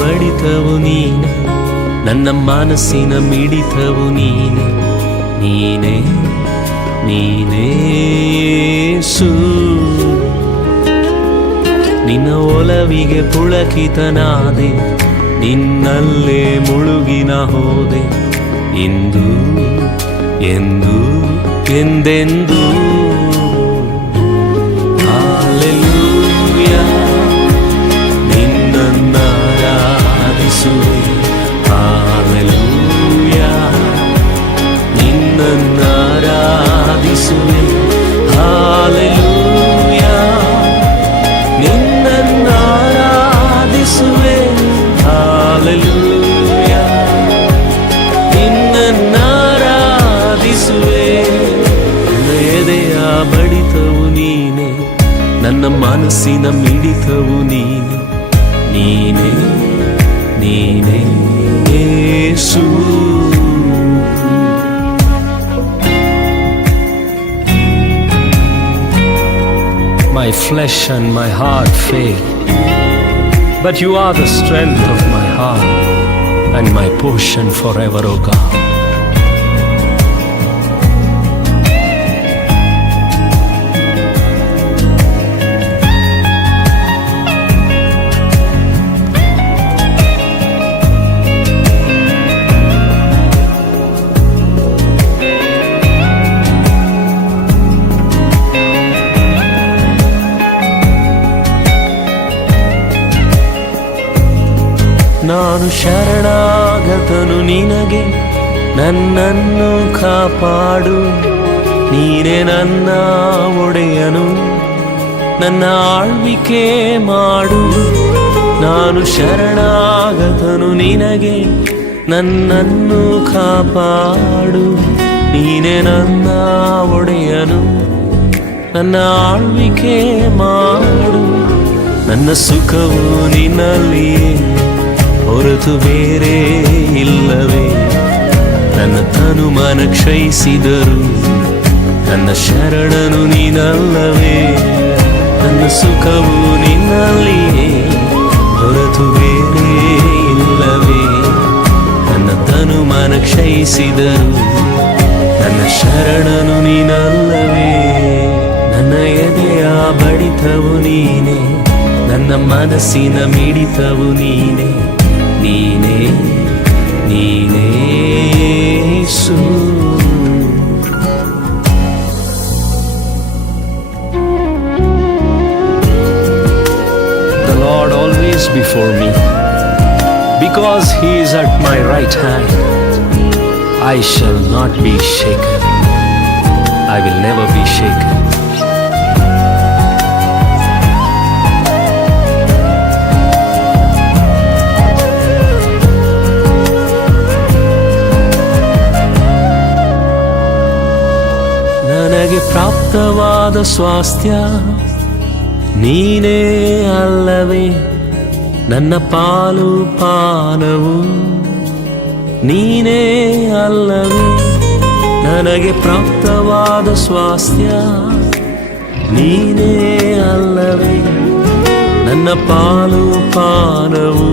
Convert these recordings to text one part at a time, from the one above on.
ಬಡಿತವು ನೀನೆ ನನ್ನ ಮನಸ್ಸಿನ ಮಿಡಿತವು ನೀನೆ ನೀನೇ ನೀನೇ ಯೇಸು. ನಿನ್ನ ಒಲವಿಗೆ ಪುಳಕಿತನಾದೆ, ನಿನ್ನಲ್ಲೇ ಮುಳುಗಿನ ಹೋದೆ. ಇಂದು ಎಂದು, ಎಂದೆಂದೂ. ಮನಸ್ಸಿನ ಮಿಡಿತವು ನೀನೆ ನೀನೇ ನೀನೇ ಯೇಸು My flesh and my heart fail, but you are the strength of my heart and my portion forever, O God. ನಾನು ಶರಣಾಗತನು ನಿನಗೆ, ನನ್ನನ್ನು ಕಾಪಾಡು. ನೀನೇ ನನ್ನ ಒಡೆಯನು, ನನ್ನ ಆಳ್ವಿಕೆ ಮಾಡು. ನಾನು ಶರಣಾಗತನು ನಿನಗೆ, ನನ್ನನ್ನು ಕಾಪಾಡು. ನೀನೇ ನನ್ನ ಒಡೆಯನು, ನನ್ನ ಆಳ್ವಿಕೆ ಮಾಡು. ನನ್ನ ಸುಖವು ನಿನ್ನಲ್ಲಿಯೇ. ಹೊರತು ಬೇರೆ ಇಲ್ಲವೇ? ನನ್ನ ತನುಮಾನ ಕ್ಷಯಿಸಿದರು ನನ್ನ ಶರಣನು ನೀನಲ್ಲವೇ? ನನ್ನ ಸುಖವು ನಿನ್ನಲ್ಲಿಯೇ? ಹೊರತು ಬೇರೆ ಇಲ್ಲವೇ? ನನ್ನ ತನುಮಾನ ಕ್ಷಯಿಸಿದರು ನನ್ನ ಶರಣನು ನೀನಲ್ಲವೇ? ನನ್ನ ಎದೆಯ ಬಡಿತವು ನೀನೆ, ನನ್ನ ಮನಸ್ಸಿನ ಮಿಡಿತವು ನೀನೆ. ನೀನೇ ನೀನೇ ಯೇಸು The Lord always before me because he is at my right hand I shall not be shaken I will never be shaken ನನಗೆ ಪ್ರಾಪ್ತವಾದ ಸ್ವಾಸ್ಥ್ಯ. ನೀನೇ ಅಲ್ಲವೇ, ನನ್ನ ಪಾಲು ಪಾನವು. ನೀನೇ ಅಲ್ಲವೇ, ನನಗೆ ಪ್ರಾಪ್ತವಾದ ಸ್ವಾಸ್ಥ್ಯ. ನೀನೇ ಅಲ್ಲವೇ, ನನ್ನ ಪಾಲು ಪಾನವು.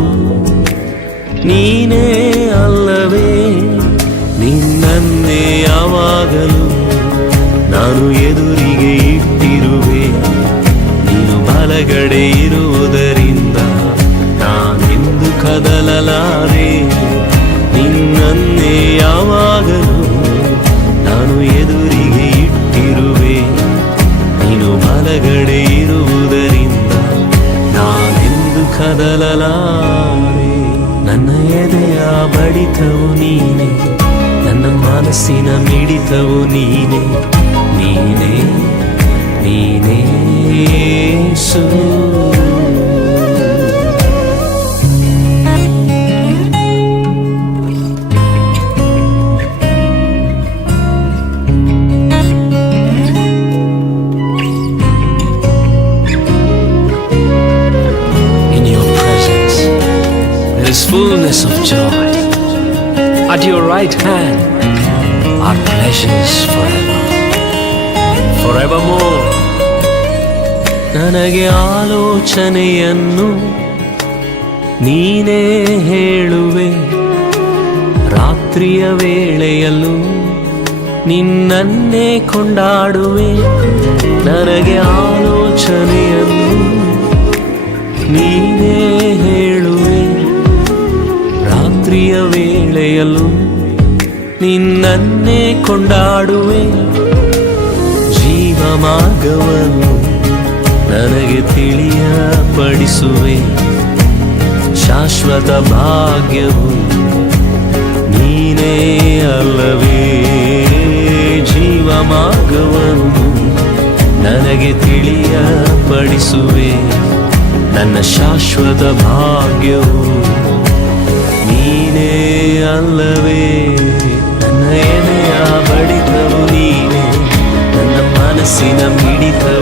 ನೀನೇ ಅಲ್ಲವೇ, ನಿನ್ನನ್ನೇ ಯಾವಾಗಲೂ ನಾನು ಎದುರಿಗೆ ಇಟ್ಟಿರುವೆ? ನೀನು ಬಲಗಡೆ ಇರುವುದರಿಂದ ನಾನೆಂದು ಕದಲಲಾರೆ? ನಿನ್ನನ್ನೇ ಯಾವಾಗಲೂ ನಾನು ಎದುರಿಗೆ ಇಟ್ಟಿರುವೆ. ನೀನು ಬಲಗಡೆ ಇರುವುದರಿಂದ ನಾನೆಂದು ಕದಲಲಾರೆ? ನನ್ನ ಎದೆಯ ಬಡಿತವು ನೀನೆ, ನನ್ನ ಮನಸ್ಸಿನ ಮಿಡಿತವು ನೀನೇ. വിനേശു There's fullness of joy. At your right hand are pleasures forever, forevermore. ನನಗೆ ಆಲೋಚನೆಯನ್ನು ನೀನೇ ಹೇಳುವೆ. ರಾತ್ರಿಯ ವೇಳೆಯಲ್ಲೂ ನಿನ್ನನ್ನೇ ಕೊಂಡಾಡುವೆ. ನನಗೆ ಆಲೋಚನೆಯನ್ನು ನೀನೇ ಹೇಳುವೆ. ರಾತ್ರಿಯ ವೇಳೆಯಲ್ಲೂ ನಿನ್ನನ್ನೇ ಕೊಂಡಾಡುವೆ. ಜೀವ ಮಾರ್ಗವನ್ನು ನನಗೆ ತಿಳಿಯಪಡಿಸುವೆ. ಶಾಶ್ವತ ಭಾಗ್ಯವು ನೀನೇ ಅಲ್ಲವೇ. ಜೀವ ಮಾರ್ಗವನ್ನು ನನಗೆ ತಿಳಿಯಪಡಿಸುವೆ. ನನ್ನ ಶಾಶ್ವತ ಭಾಗ್ಯವು ನೀನೇ ಅಲ್ಲವೇ. ನನ್ನ ಎನೆಯ ಬಡಿತವು ನೀನೇ. ನನ್ನ ಮನಸ್ಸಿನ ಮಿಡಿತವು